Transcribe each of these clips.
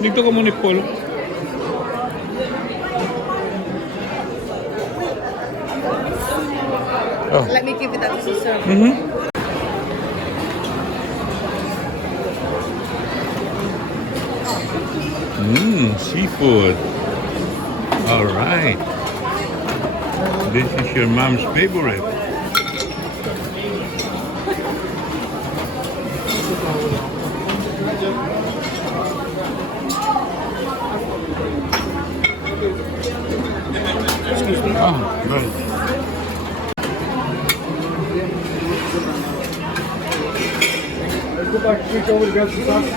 Dito ka muna, Paul. Oh. Let me give it that to sir. Seafood. All right. This is your mom's favorite. Oh, right. Go back, switch over to get some sauce.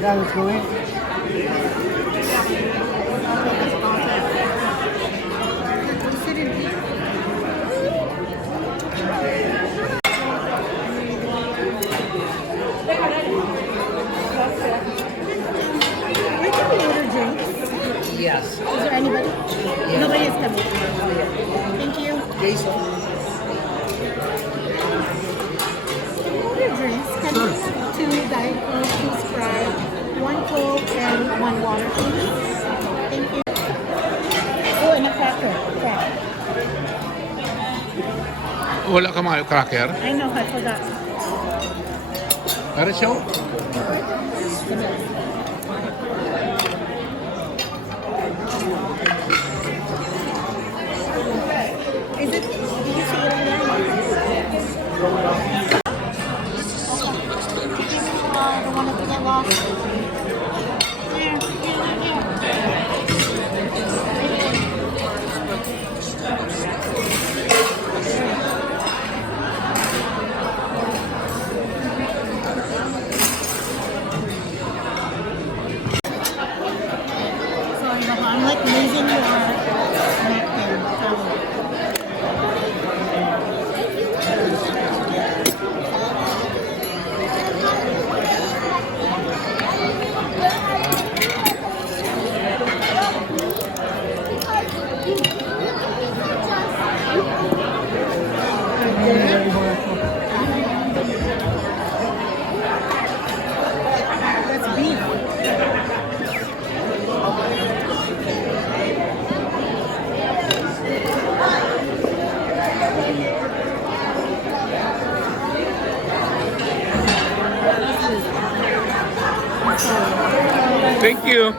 That was going. Yes. Is there anybody? Yeah. Nobody is coming. Thank you. Jason. Can you order drinks? Can you have 2 Diet Coke, 2 Sprite, 1 Coke, and 1 water, please? Thank you. Oh, and a cracker. Cracker. Wala ka mga cracker? I know, I forgot. Para siya? Is it, did you see it on there? I don't want it to get lost. Thank you.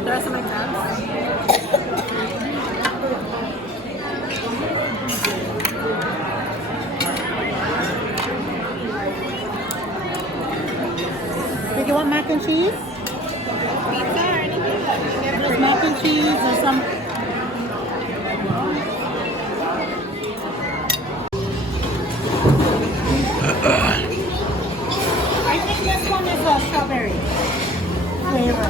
The rest of my crabs. Did you want mac and cheese? Pizza or anything? There's mac and cheese or some. I think this one is a strawberry flavor.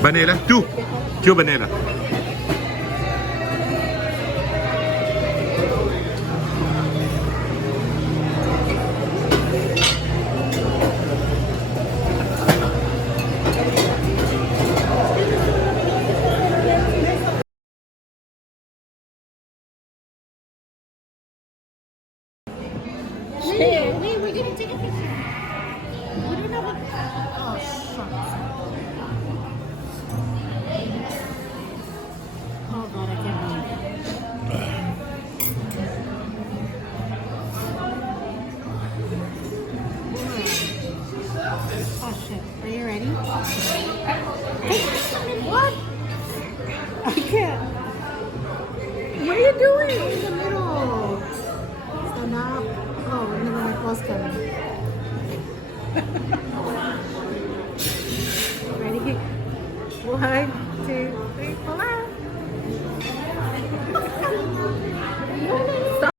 Vanilla, two vanilla. Wait, we're gonna take a picture. We don't have a. Oh, shucks. Oh, God, I can't believe it. Oh, shit. Are you ready? What? I can't. What are you doing? In the middle. Stand up. Oh, and then my clothes coming. Ready? 1, 2, 3, pull out. Stop.